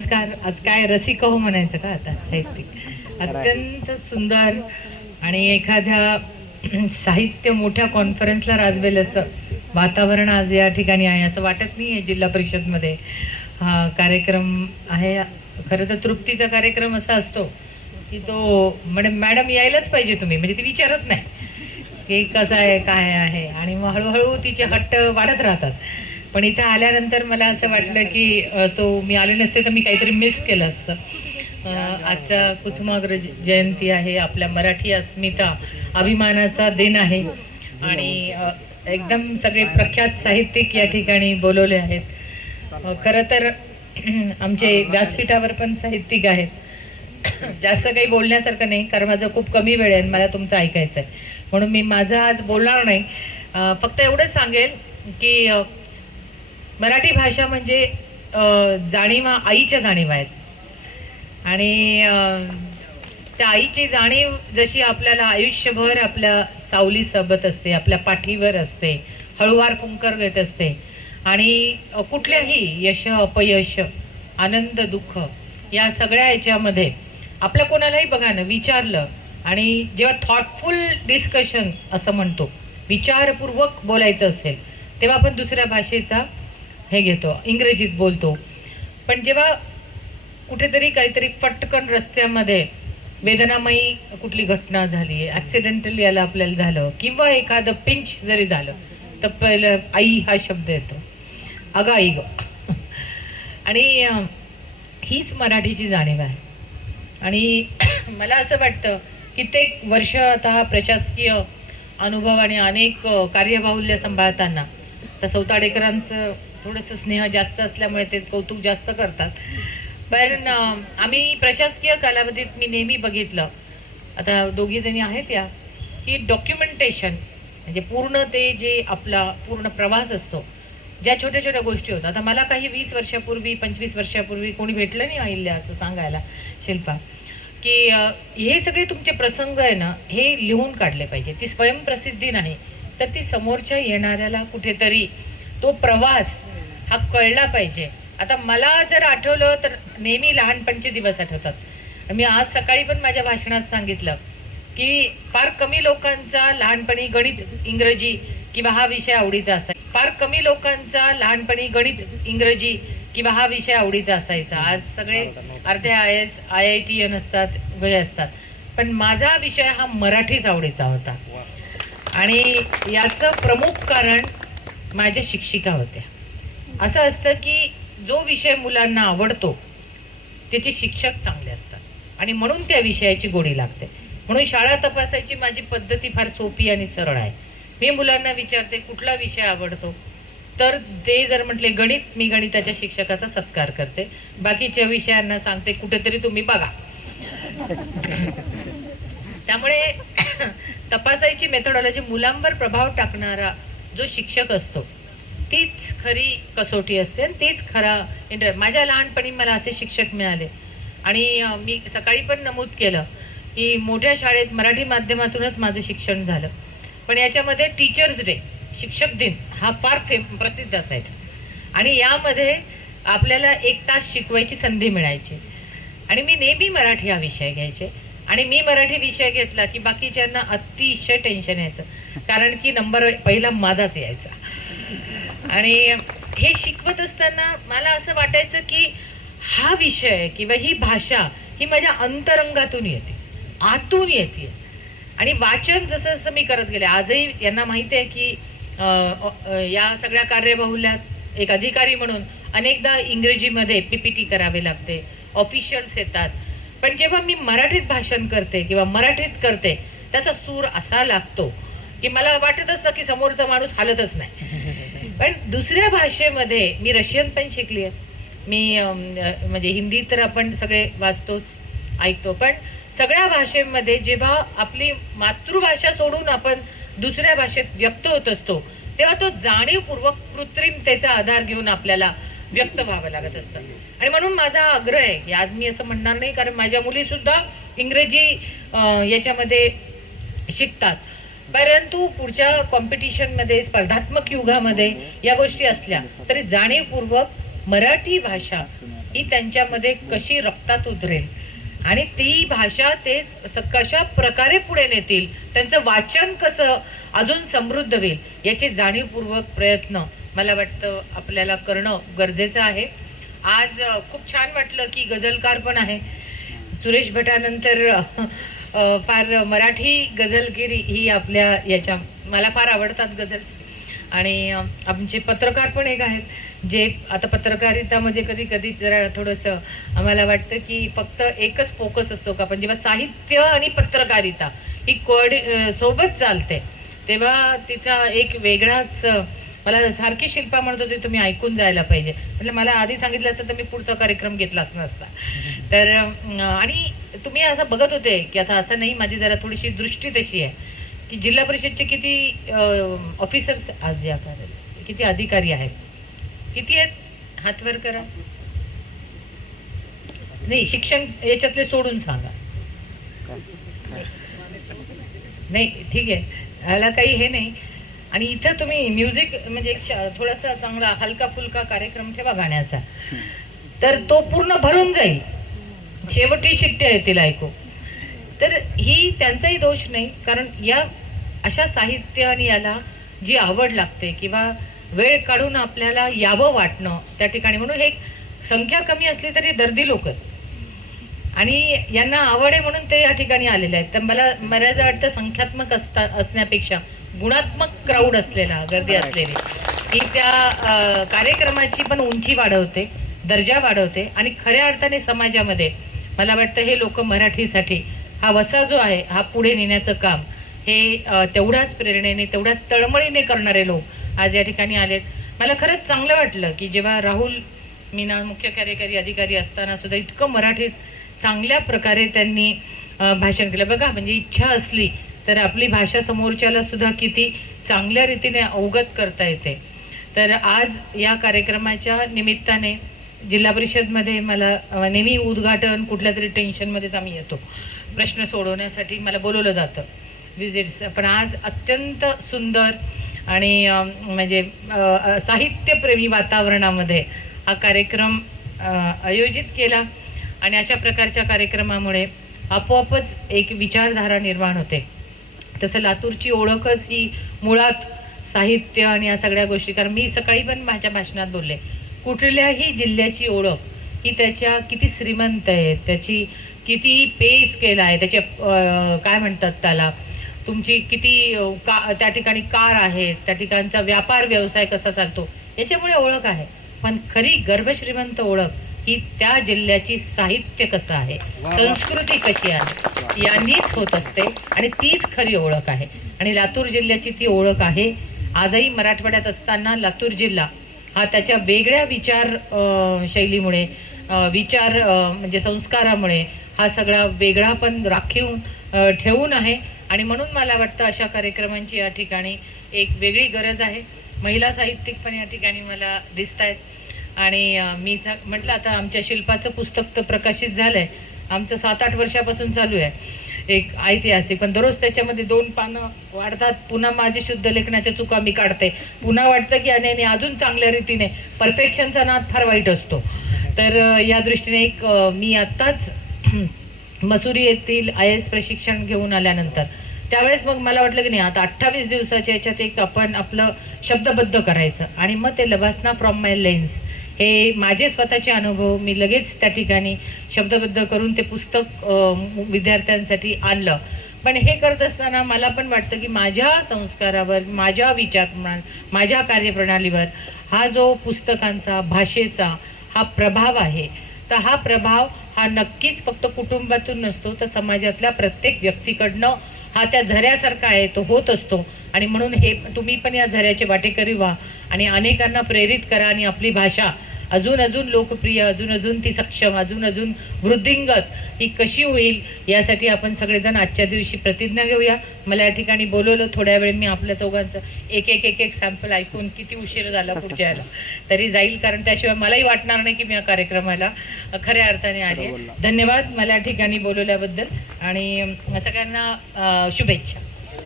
नमस्कार. आज काय रसिक हो म्हणायचं का आता साहित्यिक अत्यंत सुंदर आणि एखाद्या साहित्य मोठ्या कॉन्फरन्सला राजवेल असं वातावरण आज या ठिकाणी आहे असं वाटत नाही आहे. जिल्हा परिषद मध्ये हा कार्यक्रम आहे. खरं तर तृप्तीचा कार्यक्रम असा असतो की तो मॅडम यायलाच पाहिजे तुम्ही, म्हणजे ती विचारत नाही की कसं आहे काय आहे, आणि मग हळूहळू तिचे हट्ट वाढत राहतात. पण इथे आल्यानंतर मला असं वाटलं की तो मी आले नसते तर मी काहीतरी मिस केलं असतं. आजचा कुसुमाग्र जयंती आहे, आपल्या मराठी अस्मिता अभिमानाचा दिन आहे आणि एकदम सगळे प्रख्यात साहित्यिक या ठिकाणी बोलवले आहेत. खरं तर आमचे व्यासपीठावर पण साहित्यिक आहेत. जास्त काही बोलण्यासारखं नाही कारण माझं खूप कमी वेळ आहे, मला तुमचं ऐकायचं आहे, म्हणून मी माझं आज बोलणार नाही. फक्त एवढंच सांगेल की मराठी भाषा म्हणजे जाणीवा, आईच्या जाणीवा आहेत आणि त्या आईची जाणीव जशी आपल्याला आयुष्यभर आपल्या सावली सोबत असते, आपल्या पाठीवर असते, हळूवार फुंकर देत असते आणि कुठल्याही यश अपयश आनंद दुःख या सगळ्या याच्यामध्ये आपल्या कोणालाही बघा ना विचारलं आणि जेव्हा थॉटफुल डिस्कशन असं म्हणतो, विचारपूर्वक बोलायचं असेल तेव्हा आपण दुसऱ्या भाषेचा हे घेतो, इंग्रजीत बोलतो. पण जेव्हा कुठेतरी काहीतरी पटकन रस्त्यामध्ये वेदनामयी कुठली घटना झाली, ऍक्सिडेंटली याला आपल्याला झालं किंवा एखादं पिंच जरी झालं तर पहिलं आई हा शब्द येतो, अगं आई ग. आणि हीच मराठीची जाणीव आहे. आणि मला असं वाटतं कित्येक वर्ष आता हा प्रशासकीय अनुभव आणि अनेक कार्यबाहुल्य सांभाळताना तर सौताडेकरांचं थोडंसं स्नेह जास्त असल्यामुळे ते कौतुक जास्त करतात. पण आम्ही प्रशासकीय कालावधीत मी नेहमी बघितलं, आता दोघी जणी आहेत या, की डॉक्युमेंटेशन म्हणजे पूर्ण ते जे आपला पूर्ण प्रवास असतो, ज्या छोट्या छोट्या गोष्टी होतात. आता मला काही 20 वर्षापूर्वी 25 वर्षापूर्वी कोणी भेटलं नाही अहिल्या असं सांगायला, शिल्पा, की हे सगळे तुमचे प्रसंग आहे ना हे लिहून काढले पाहिजे. ती स्वयंप्रसिद्धी नाही तर ती समोरच्या येणाऱ्याला कुठेतरी तो प्रवास हा कळला पाहिजे. आता मला जर आठवलं तर नेहमी लहानपणचे दिवस आठवतात. मी आज सकाळी पण माझ्या भाषणात सांगितलं की फार कमी लोकांचा लहानपणी गणित, इंग्रजी किंवा हा विषय आवडीचा असायचा. फार कमी लोकांचा लहानपणी गणित, इंग्रजी किंवा हा विषय आवडीचा असायचा. आज सगळे अर्धे IAS IITN असतात, वय असतात, पण माझा विषय हा मराठीच आवडीचा होता. आणि याचं प्रमुख कारण माझ्या शिक्षिका होत्या. असं असतं की जो विषय मुलांना आवडतो त्याचे शिक्षक चांगले असतात आणि म्हणून त्या विषयाची गोडी लागते. म्हणून शाळा तपासायची माझी पद्धती फार सोपी आणि सरळ आहे. मी मुलांना विचारते कुठला विषय आवडतो, तर ते जर म्हटले गणित, मी गणिताच्या शिक्षकाचा सत्कार करते. बाकीच्या विषयांना सांगते कुठेतरी तुम्ही बघा. त्यामुळे तपासायची मेथोडॉलॉजी, मुलांवर प्रभाव टाकणारा जो शिक्षक असतो तीच खरी कसोटी असते आणि तीच खरा माझ्या लहानपणी मला असे शिक्षक मिळाले. आणि मी सकाळी पण नमूद केलं की मोठ्या शाळेत मराठी माध्यमातूनच माझं शिक्षण झालं, पण याच्यामध्ये टीचर्स डे, शिक्षक दिन हा फार प्रसिद्ध असायचा आणि यामध्ये आपल्याला 1 तास शिकवायची संधी मिळायची आणि मी नेहमी मराठी हा विषय घ्यायचे. आणि मी मराठी विषय घेतला की बाकीच्यांना अतिशय टेन्शन यायचं कारण की नंबर पहिला माझाच यायचा. आणि हे शिकवत असताना मला असं वाटायचं की हा विषय किंवा ही भाषा ही माझ्या अंतरंगातून येते, आतून येते. आणि वाचन जसं जसं मी करत गेले, आजही यांना माहिती आहे की या सगळ्या कार्यबाहुल्यात एक अधिकारी म्हणून अनेकदा इंग्रजीमध्ये PPT करावे लागते, ऑफिशियल्स येतात. पण जेव्हा मी मराठीत भाषण करते किंवा मराठीत करते त्याचा सूर असा लागतो की मला वाटत असतं की समोरचा माणूस हालतच नाही. पण दुसऱ्या भाषेमध्ये मी रशियन पण शिकली आहे. मी म्हणजे हिंदी तर आपण सगळे वाचतोच, ऐकतो, पण सगळ्या भाषेमध्ये जेव्हा आपली मातृभाषा सोडून आपण दुसऱ्या भाषेत व्यक्त होत असतो तेव्हा तो जाणीवपूर्वक कृत्रिमतेचा आधार घेऊन आपल्याला व्यक्त व्हावं लागत असतं. आणि म्हणून माझा आग्रह आहे की आज मी असं म्हणणार नाही कारण माझ्या मुली सुद्धा इंग्रजी याच्यामध्ये शिकतात, परंतु पुढच्या कॉम्पिटिशनमध्ये, स्पर्धात्मक युगामध्ये या गोष्टी असल्या तरी जाणीवपूर्वक मराठी भाषा ही त्यांच्यामध्ये कशी रक्तात उतरेल आणि ती भाषा ते कशा प्रकारे पुढे नेतील, त्यांचं वाचन कसं अजून समृद्ध होईल याचे जाणीवपूर्वक प्रयत्न मला वाटतं आपल्याला करणं गरजेचं आहे. आज खूप छान वाटलं की गझलकार पण आहे. सुरेश भटानंतर फार मराठी गझलगिरी ही आपल्या याच्या मला फार आवडतात गझल. आणि आमचे पत्रकार पण एक आहेत जे आता पत्रकारितामध्ये कधी कधी जरा थोडंसं आम्हाला वाटतं की फक्त एकच फोकस असतो का, पण जेव्हा साहित्य आणि पत्रकारिता ही सोबत चालते तेव्हा तिचा एक वेगळाच, मला सारखी शिल्पा म्हणत होते तुम्ही ऐकून जायला पाहिजे, म्हणजे मला आधी सांगितलं असतं तर मी पुढचा कार्यक्रम घेतलाच नसता. तर आणि तुम्ही असं बघत होते की आता असं नाही, माझी जरा थोडीशी दृष्टी तशी आहे की जिल्हा परिषदचे किती ऑफिसर्स आज या कार्यालयात, किती अधिकारी आहेत, किती आहेत हात वर करा. नाही शिक्षण याच्यातले सोडून सांगा. नाही ठीक आहे, ह्याला काही हे नाही. आणि इथं तुम्ही म्युझिक म्हणजे थोडासा चांगला हलका फुलका कार्यक्रम ठेवा गाण्याचा, तर तो पूर्ण भरून जाईल, शेवटी शिट्ट्या येतील ऐकू. तर ही त्यांचाही दोष नाही, कारण या अशा साहित्य आणि याला जी आवड लागते किंवा वेळ काढून आपल्याला यावं वाटणं त्या ठिकाणी, म्हणून हे संख्या कमी असली तरी दर्दी लोक आणि यांना आवड आहे म्हणून ते या ठिकाणी आलेले आहेत. तर मला बऱ्याचदा वाटतं संख्यात्मक असण्यापेक्षा गुणात्मक क्राऊड असलेला, गर्दी असलेली ही त्या कार्यक्रमाची पण उंची वाढवते, दर्जा वाढवते आणि खऱ्या अर्थाने समाजामध्ये मला वाटतं हे लोक मराठीसाठी हा वसा जो आहे हा पुढे नेण्याचं काम हे तेवढ्याच प्रेरणेने तेवढ्याच तळमळीने करणारे लोक आज या ठिकाणी आलेत. मला खरंच चांगलं वाटलं की जेव्हा राहुल मीना मुख्य कार्यकारी अधिकारी असताना सुद्धा इतकं मराठीत चांगल्या प्रकारे त्यांनी भाषण केलं. बघा म्हणजे इच्छा असली तर आपली भाषा समोरच्याला सुद्धा किती चांगल्या रीतीने अवगत करता येते. तर आज या कार्यक्रमाच्या निमित्ताने जिल्हा परिषदमध्ये मला नेहमी उद्घाटन कुठल्या तरी टेन्शनमध्येच आम्ही येतो, प्रश्न सोडवण्यासाठी मला बोलवलं जातं विजिट्स, पण आज अत्यंत सुंदर आणि म्हणजे साहित्यप्रेमी वातावरणामध्ये हा कार्यक्रम आयोजित केला. आणि अशा प्रकारच्या कार्यक्रमामुळे आपोआपच एक विचारधारा निर्माण होते. तसं लातूरची ओळखच ही मुळात साहित्य आणि या सगळ्या गोष्टी, कारण मी सकाळी पण माझ्या भाषणात बोलले, कुठल्याही जिल्ह्याची ओळख ही त्याच्या किती श्रीमंत आहे, त्याची किती पे स्केल आहे, त्याचे काय म्हणतात त्याला, तुमची किती त्या ठिकाणी कार आहे, त्या ठिकाणचा व्यापार व्यवसाय कसा चालतो याच्यामुळे ओळख आहे. पण खरी गर्भश्रीमंत ओळख ही त्या जिल्ह्याची साहित्य कसं आहे, संस्कृती कशी आहे यांनीच होत असते आणि तीच खरी ओळख आहे. आणि लातूर जिल्ह्याची ती ओळख आहे. आजही मराठवाड्यात असताना लातूर जिल्हा हा त्याच्या वेगळ्या विचार शैलीमुळे विचार म्हणजे संस्कारामुळे हा सगळा वेगळा पण राखीव ठेवून आहे. आणि म्हणून मला वाटतं अशा कार्यक्रमांची या ठिकाणी एक वेगळी गरज आहे. महिला साहित्यिक पण या ठिकाणी मला दिसत आहेत. आणि मी म्हटलं आता आमच्या शिल्पाचं पुस्तक तर प्रकाशित झालंय, आमचं 7-8 वर्षापासून चालू आहे, एक ऐतिहासिक, पण दररोज त्याच्यामध्ये 2 पानं वाढतात. पुन्हा माझी शुद्ध लेखनाच्या चुका मी काढते, पुन्हा वाटतं की आणि अजून चांगल्या रीतीने, परफेक्शनचा नाद फार वाईट असतो. तर या दृष्टीने एक मी आत्ताच मसुरी येथील IAS प्रशिक्षण घेऊन आल्यानंतर त्यावेळेस मग मला वाटलं की नाही आता 28 दिवसाच्या याच्यात एक आपण आपलं शब्दबद्ध करायचं आणि मग ते लवासना फ्रॉम माय लेन्स हे माझे स्वतःचे अनुभव मी लगेच त्या ठिकाणी शब्दबद्ध करून ते पुस्तक विद्यार्थ्यांसाठी आणलं. पण हे करत असताना मला पण वाटतं की माझ्या संस्कारावर, माझ्या विचार, माझ्या कार्यप्रणालीवर हा जो पुस्तकांचा भाषेचा हा प्रभाव आहे, तर हा प्रभाव हा नक्कीच फक्त कुटुंबातून नसतो, तर समाजातल्या प्रत्येक व्यक्तीकडनं हा त्या झऱ्यासारखा आहे, तो होत असतो. आणि म्हणून हे तुम्ही पण या झऱ्याचे वाटेकरी व्हा आणि अनेकांना प्रेरित करा आणि आपली भाषा अजून अजून लोकप्रिय, अजून अजून ती सक्षम, अजून अजून वृद्धिंगत ही कशी होईल यासाठी आपण सगळेजण आजच्या दिवशी प्रतिज्ञा घेऊया. मला या ठिकाणी बोलवलं, थोड्या वेळ मी आपल्या चौघांचं एक सॅम्पल ऐकून किती उशीर झाला पुढच्या याला तरी जाईल, कारण त्याशिवाय मलाही वाटणार नाही की मी या कार्यक्रमाला खऱ्या अर्थाने आले. धन्यवाद मला या ठिकाणी बोलवल्याबद्दल आणि सगळ्यांना शुभेच्छा.